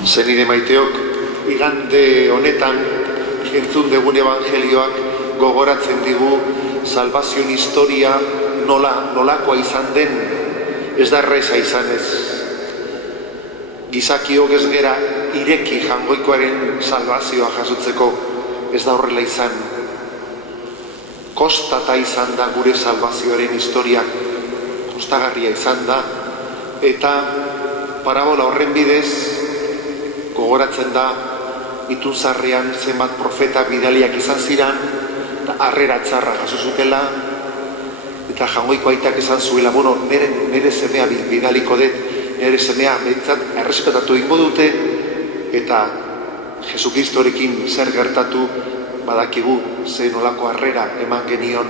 Zenide maiteok, igande honetan entzun dugun evangelioak gogoratzen digu salvazion historia nolakoa izan den, ez da erreza izanez. Gizakiok ez gera ireki jangoikoaren salvazioa jasotzeko, ez da horrela izan. Kostata izan da gure salvazioaren historia, kostagarria izan da, eta parabola horren bidez gogoratzen da itunzarrean zenbat profeta bidaliak izan ziran, eta harrera txarra jaso zutela, eta jangoiko aitak esan zuela, bueno, nire semea bidaliko dut, nire semea behintzat errespetatu ingo dute, eta Jesukristorekin zer gertatu badakigu ze nolako harrera eman genion.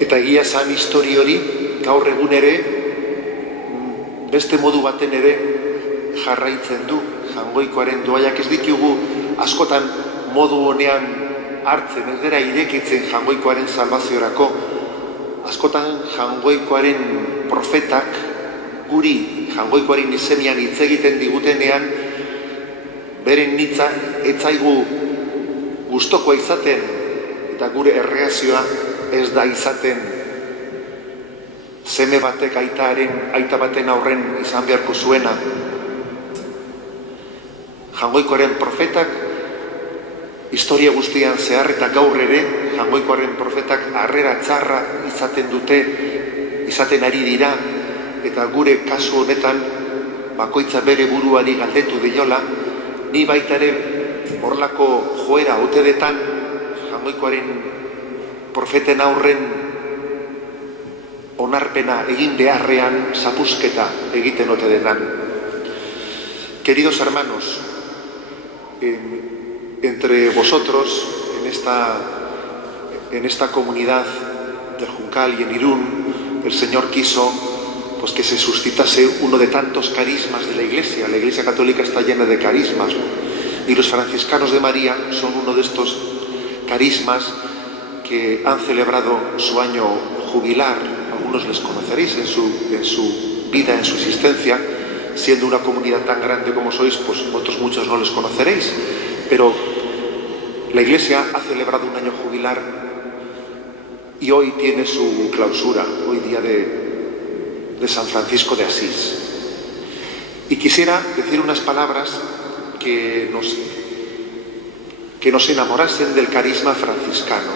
Eta egia zan histori hori gaur egun ere beste modu baten ere jarraitzen du. Jangoikoaren doaiak ez ditugu askotan modu honean hartzen, ez dira irekitzen jangoikoaren salvaziorako. Askotan jangoikoaren profetak guri jangoikoaren izenean hitz egiten digutenean beren hitza etzaigu gustokoa izaten, eta gure erreakzioa ez da izaten seme batek aita baten aurren izan beharko zuena. Jangoikoaren profetak historia guztian zehar eta gaur ere jangoikoaren profetak harrera txarra izaten ari dira, eta gure kasu honetan bakoitza bere buruari galdetu diola, ni baita ere horlako joera otedetan jangoikoaren profeten aurren onarpena egin beharrean zapusketa egiten otedetan. Queridos hermanos, entre vosotros, en esta comunidad del Juncal y en Irún, el Señor quiso pues que se suscitase uno de tantos carismas de la Iglesia. La Iglesia católica está llena de carismas, ¿no? Y los franciscanos de María son uno de estos carismas que han celebrado su año jubilar. Algunos les conoceréis en su vida, en su existencia. Siendo una comunidad tan grande como sois, pues otros muchos no les conoceréis. Pero la Iglesia ha celebrado un año jubilar y hoy tiene su clausura, hoy día de San Francisco de Asís. Y quisiera decir unas palabras que nos enamorasen del carisma franciscano,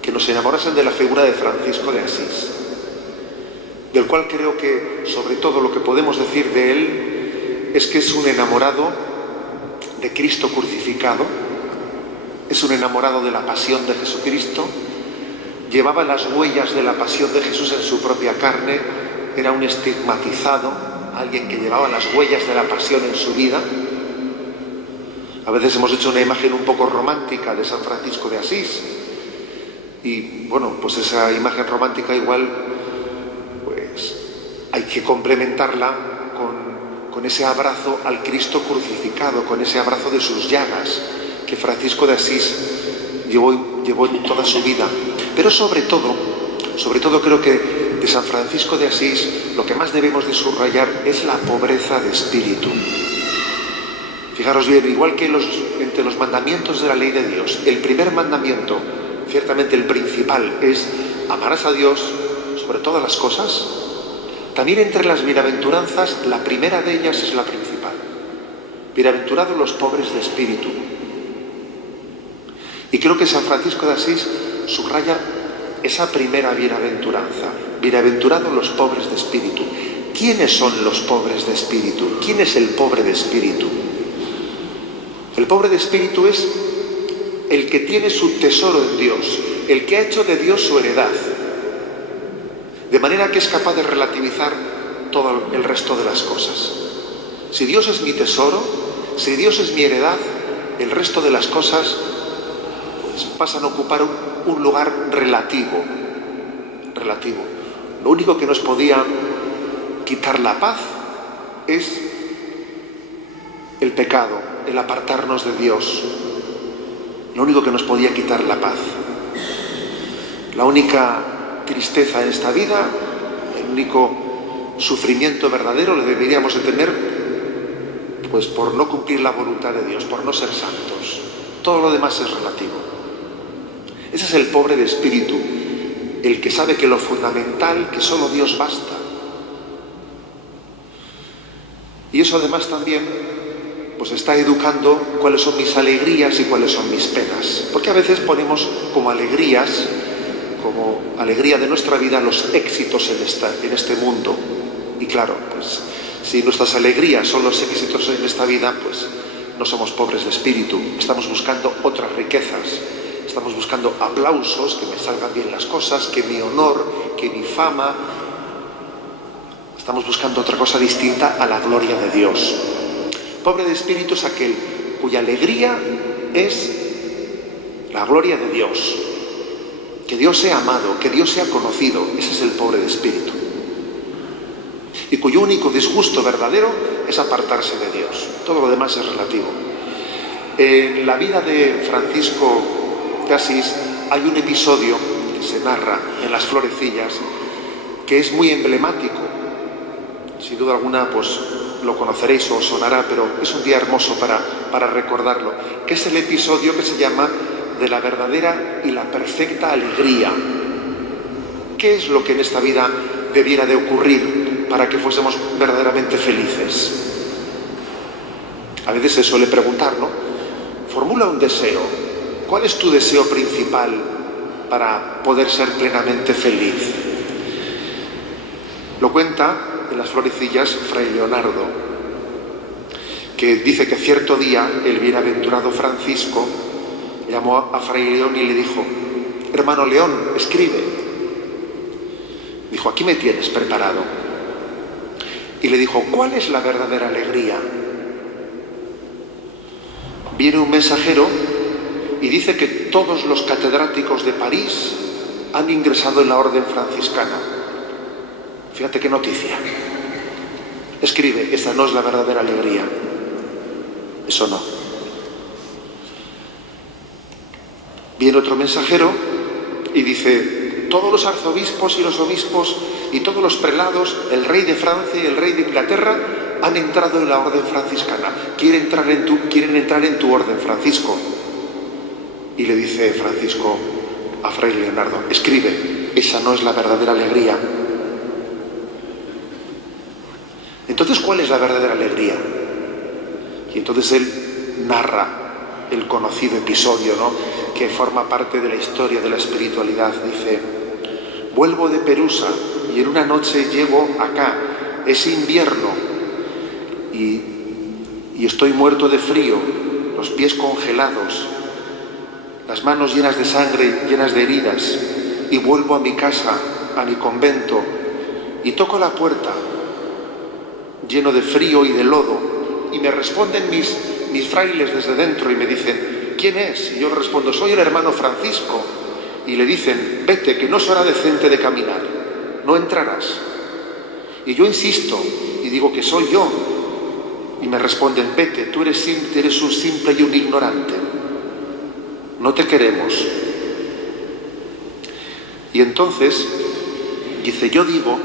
que nos enamorasen de la figura de Francisco de Asís, del cual creo que sobre todo lo que podemos decir de él es que es un enamorado de Cristo crucificado, es un enamorado de la pasión de Jesucristo, llevaba las huellas de la pasión de Jesús en su propia carne, era un estigmatizado, alguien que llevaba las huellas de la pasión en su vida. A veces hemos hecho una imagen un poco romántica de San Francisco de Asís, y bueno, pues esa imagen romántica igual hay que complementarla con ese abrazo al Cristo crucificado, con ese abrazo de sus llagas que Francisco de Asís llevó en toda su vida. Pero sobre todo creo que de San Francisco de Asís lo que más debemos de subrayar es la pobreza de espíritu. Fijaros bien, igual que entre los mandamientos de la ley de Dios, el primer mandamiento, ciertamente el principal, es amarás a Dios sobre todas las cosas. También entre las bienaventuranzas, la primera de ellas es la principal. Bienaventurados los pobres de espíritu. Y creo que San Francisco de Asís subraya esa primera bienaventuranza. Bienaventurados los pobres de espíritu. ¿Quiénes son los pobres de espíritu? ¿Quién es el pobre de espíritu? El pobre de espíritu es el que tiene su tesoro en Dios, el que ha hecho de Dios su heredad, de manera que es capaz de relativizar todo el resto de las cosas. Si Dios es mi tesoro, si Dios es mi heredad, el resto de las cosas pues pasan a ocupar un lugar relativo. Lo único que nos podía quitar la paz es el pecado, el apartarnos de Dios. Lo único que nos podía quitar la paz. La única tristeza en esta vida, el único sufrimiento verdadero lo deberíamos de tener Pues por no cumplir la voluntad de Dios, por no ser santos. Todo lo demás es relativo. Ese es el pobre de espíritu, el que sabe que lo fundamental, que solo Dios basta. Y eso además también pues está educando cuáles son mis alegrías y cuáles son mis penas. Porque a veces ponemos como alegría de nuestra vida los éxitos en este mundo. Y claro, pues si nuestras alegrías son los éxitos en esta vida, pues no somos pobres de espíritu. Estamos buscando otras riquezas. Estamos buscando aplausos, que me salgan bien las cosas, que mi honor, que mi fama. Estamos buscando otra cosa distinta a la gloria de Dios. Pobre de espíritu es aquel cuya alegría es la gloria de Dios. Que Dios sea amado, que Dios sea conocido. Ese es el pobre de espíritu. Y cuyo único disgusto verdadero es apartarse de Dios. Todo lo demás es relativo. En la vida de Francisco de Asís hay un episodio que se narra en Las Florecillas que es muy emblemático. Sin duda alguna, pues lo conoceréis o os sonará, pero es un día hermoso para recordarlo, que es el episodio que se llama de la verdadera y la perfecta alegría. ¿Qué es lo que en esta vida debiera de ocurrir para que fuésemos verdaderamente felices? A veces se suele preguntar, ¿no? Formula un deseo. ¿Cuál es tu deseo principal para poder ser plenamente feliz? Lo cuenta en Las Florecillas Fray Leonardo, que dice que cierto día el bienaventurado Francisco llamó a Fray León y le dijo: hermano León, escribe. Dijo: aquí me tienes preparado. Y le dijo: ¿cuál es la verdadera alegría? Viene un mensajero y dice que todos los catedráticos de París han ingresado en la orden franciscana. Fíjate qué noticia. Escribe: esa no es la verdadera alegría. Eso no. Viene otro mensajero y dice: todos los arzobispos y los obispos y todos los prelados, el rey de Francia y el rey de Inglaterra han entrado en la orden franciscana. Quieren entrar en tu orden, Francisco. Y le dice Francisco a Fray Leonardo: escribe: esa no es la verdadera alegría. Entonces, ¿cuál es la verdadera alegría? Y entonces él narra el conocido episodio, ¿no?, que forma parte de la historia de la espiritualidad. Dice: vuelvo de Perusa y en una noche llego acá. Es invierno y estoy muerto de frío, los pies congelados, las manos llenas de sangre, llenas de heridas, y vuelvo a mi casa, a mi convento, y toco la puerta, lleno de frío y de lodo, y me responden mis frailes desde dentro y me dicen: ¿quién es? Y yo respondo: soy el hermano Francisco. Y le dicen: vete, que no es hora decente de caminar, no entrarás. Y yo insisto y digo que soy yo, y me responden: vete, tú eres un simple y un ignorante, no te queremos. Y entonces dice: yo digo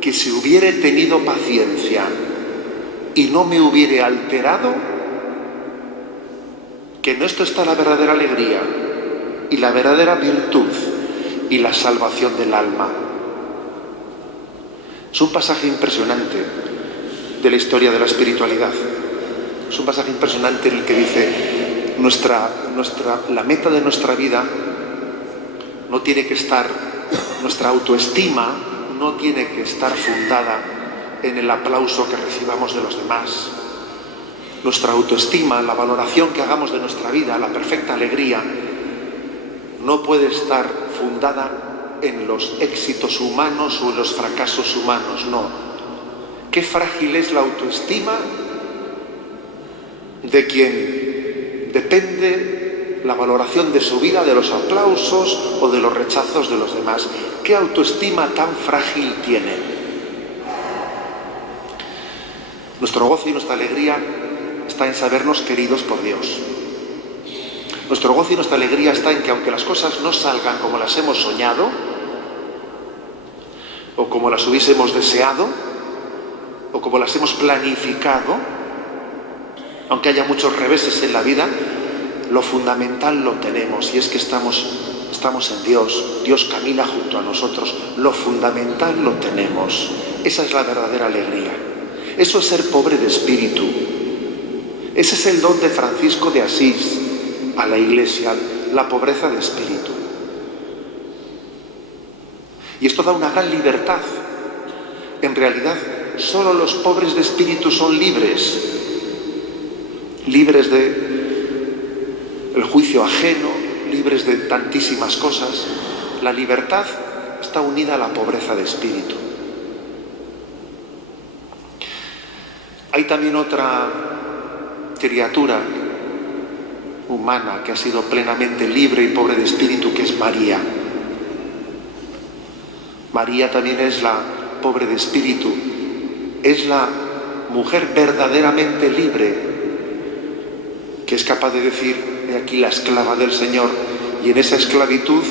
que si hubiere tenido paciencia y no me hubiere alterado, que en esto está la verdadera alegría y la verdadera virtud y la salvación del alma. Es un pasaje impresionante de la historia de la espiritualidad. Es un pasaje impresionante en el que dice: la meta de nuestra vida no tiene que estar, nuestra autoestima no tiene que estar fundada en el aplauso que recibamos de los demás. Nuestra autoestima, la valoración que hagamos de nuestra vida, la perfecta alegría, no puede estar fundada en los éxitos humanos o en los fracasos humanos, no. Qué frágil es la autoestima de quien depende la valoración de su vida de los aplausos o de los rechazos de los demás. ¿Qué autoestima tan frágil tiene? Nuestro gozo y nuestra alegría está en sabernos queridos por Dios. Nuestro gozo y nuestra alegría está en que, aunque las cosas no salgan como las hemos soñado o como las hubiésemos deseado o como las hemos planificado, Aunque haya muchos reveses en la vida, lo fundamental lo tenemos, y es que estamos en Dios. Dios camina junto a nosotros. Lo fundamental lo tenemos. Esa es la verdadera alegría. Eso es ser pobre de espíritu. Ese es el don de Francisco de Asís a la Iglesia, la pobreza de espíritu. Y esto da una gran libertad. En realidad, solo los pobres de espíritu son libres del juicio ajeno, libres de tantísimas cosas. La libertad está unida a la pobreza de espíritu. Hay también otra criatura humana que ha sido plenamente libre y pobre de espíritu, que es María. María también es la pobre de espíritu, es la mujer verdaderamente libre, que es capaz de decir: he aquí la esclava del Señor, y en esa esclavitud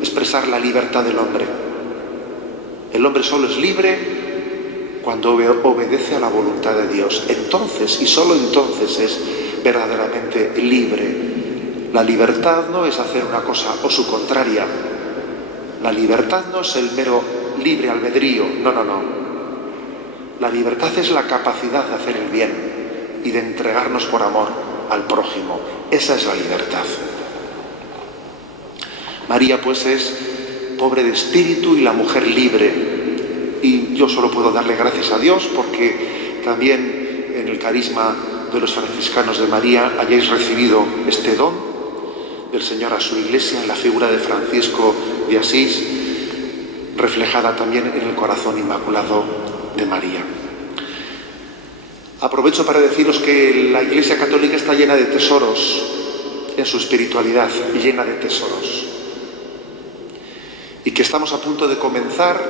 expresar la libertad del hombre. El hombre solo es libre cuando obedece a la voluntad de Dios. Entonces, y solo entonces, es verdaderamente libre. La libertad no es hacer una cosa o su contraria. La libertad no es el mero libre albedrío. No. La libertad es la capacidad de hacer el bien y de entregarnos por amor al prójimo. Esa es la libertad. María, pues, es pobre de espíritu y la mujer libre. Y yo solo puedo darle gracias a Dios porque también en el carisma de los franciscanos de María hayáis recibido este don del Señor a su Iglesia en la figura de Francisco de Asís, reflejada también en el corazón inmaculado de María. Aprovecho para deciros que la Iglesia Católica está llena de tesoros en su espiritualidad, llena de tesoros. Y que estamos a punto de comenzar,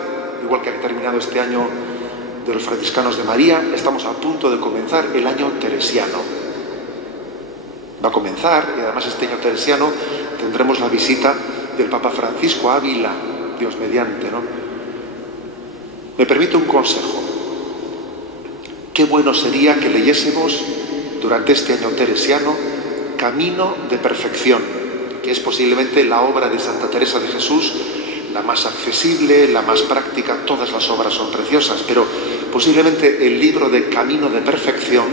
igual que ha terminado este año de los franciscanos de María, estamos a punto de comenzar el año teresiano. Va a comenzar, y además este año teresiano tendremos la visita del Papa Francisco a Ávila, Dios mediante, ¿no? Me permite un consejo. Qué bueno sería que leyésemos durante este año teresiano Camino de Perfección, que es posiblemente la obra de Santa Teresa de Jesús, la más accesible, la más práctica. Todas las obras son preciosas, pero posiblemente el libro de Camino de Perfección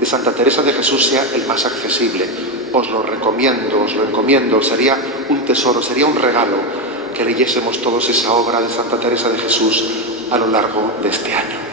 de Santa Teresa de Jesús sea el más accesible. Os lo encomiendo, sería un tesoro, sería un regalo que leyésemos todos esa obra de Santa Teresa de Jesús a lo largo de este año.